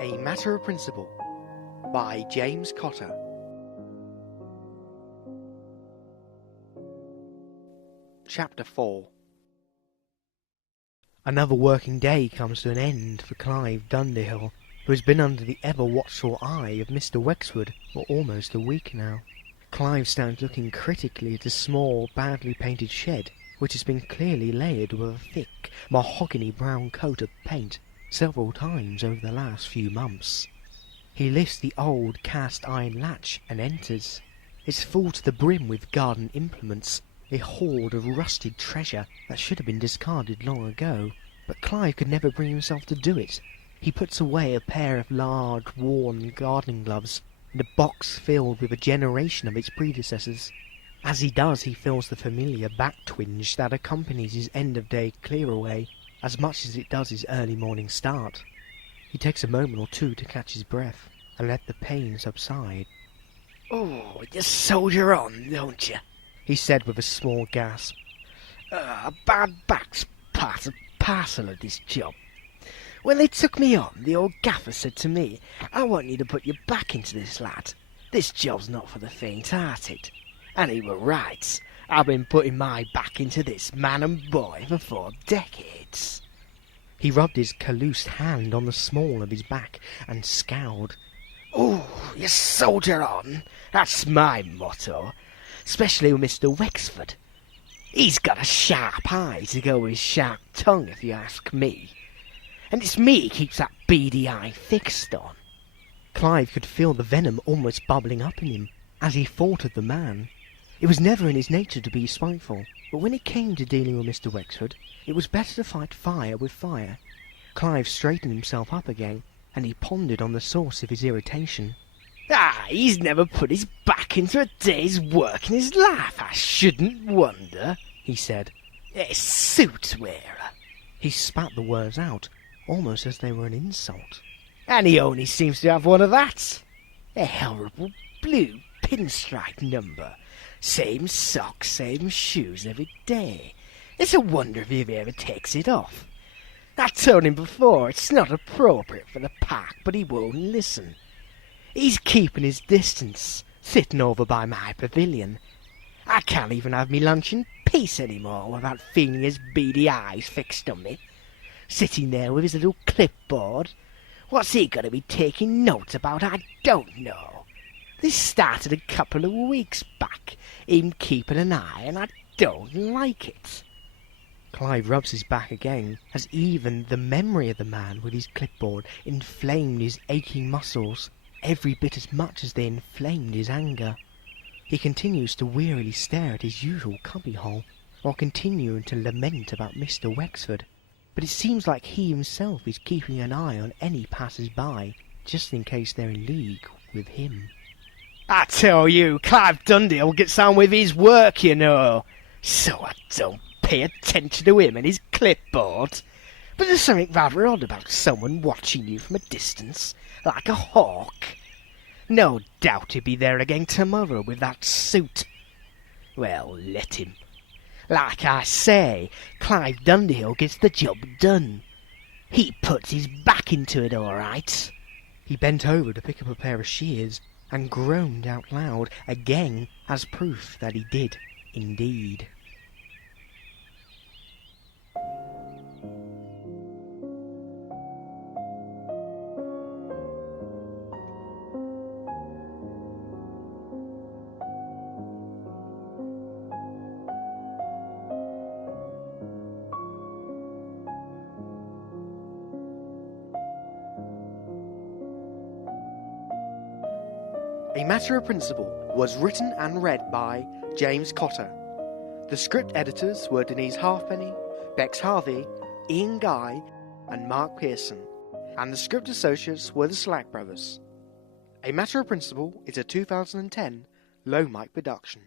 A Matter of Principle by James Cotter. Chapter 4. Another working day comes to an end for Clive Dundhill, who has been under the ever-watchful eye of Mr. Wexford for almost a week now. Clive stands looking critically at a small, badly painted shed, which has been clearly layered with a thick, mahogany brown coat of paint several times over the last few months. He lifts the old cast-iron latch and enters. It's full to the brim with garden implements, a hoard of rusted treasure that should have been discarded long ago, but Clive could never bring himself to do it. He puts away a pair of large, worn gardening gloves and a box filled with a generation of its predecessors. As he does, he feels the familiar back twinge that accompanies his end-of-day clear-away as much as it does his early morning start. He takes a moment or two to catch his breath and let the pain subside. "Oh, you soldier on, don't you?" he said with a small gasp. A bad back's part and parcel of this job. When they took me on, the old gaffer said to me, "I want you to put your back into this, lad. This job's not for the faint-hearted." And he were right. I've been putting my back into this, man and boy, for 4 decades. He rubbed his calloused hand on the small of his back and scowled. "Oh, you soldier on. That's my motto. Especially with Mr. Wexford. He's got a sharp eye to go with his sharp tongue, if you ask me. And it's me he keeps that beady eye fixed on." Clive could feel the venom almost bubbling up in him as he thought of the man. It was never in his nature to be spiteful, but when it came to dealing with Mr. Wexford, it was better to fight fire with fire. Clive straightened himself up again, and he pondered on the source of his irritation. He's never put his back into a day's work in his life, I shouldn't wonder," he said. "A suit wearer." He spat the words out, almost as they were an insult. "And he only seems to have one of that. A horrible blue pinstripe number. Same socks, same shoes every day. It's a wonder if he ever takes it off. I told him before it's not appropriate for the park, but he won't listen. He's keeping his distance, sitting over by my pavilion. I can't even have me lunch in peace any more without feeling his beady eyes fixed on me. Sitting there with his little clipboard. What's he going to be taking notes about, I don't know. This started a couple of weeks back, him keeping an eye, and I don't like it." Clive rubs his back again, as even the memory of the man with his clipboard inflamed his aching muscles, every bit as much as they inflamed his anger. He continues to wearily stare at his usual cubbyhole, while continuing to lament about Mr. Wexford. But it seems like he himself is keeping an eye on any passers-by, just in case they're in league with him. "I tell you, Clive Dundhill gets on with his work, you know. So I don't pay attention to him and his clipboard. But there's something rather odd about someone watching you from a distance, like a hawk. No doubt he'll be there again tomorrow with that suit. Well, let him. Like I say, Clive Dundhill gets the job done. He puts his back into it, all right." He bent over to pick up a pair of shears and groaned out loud again as proof that he did indeed. A Matter of Principle was written and read by James Cotter. The script editors were Denise Halfpenny, Bex Harvey, Ian Guy, and Mark Pearson, and the script associates were the Slack Brothers. A Matter of Principle is a 2010 Low Mike production.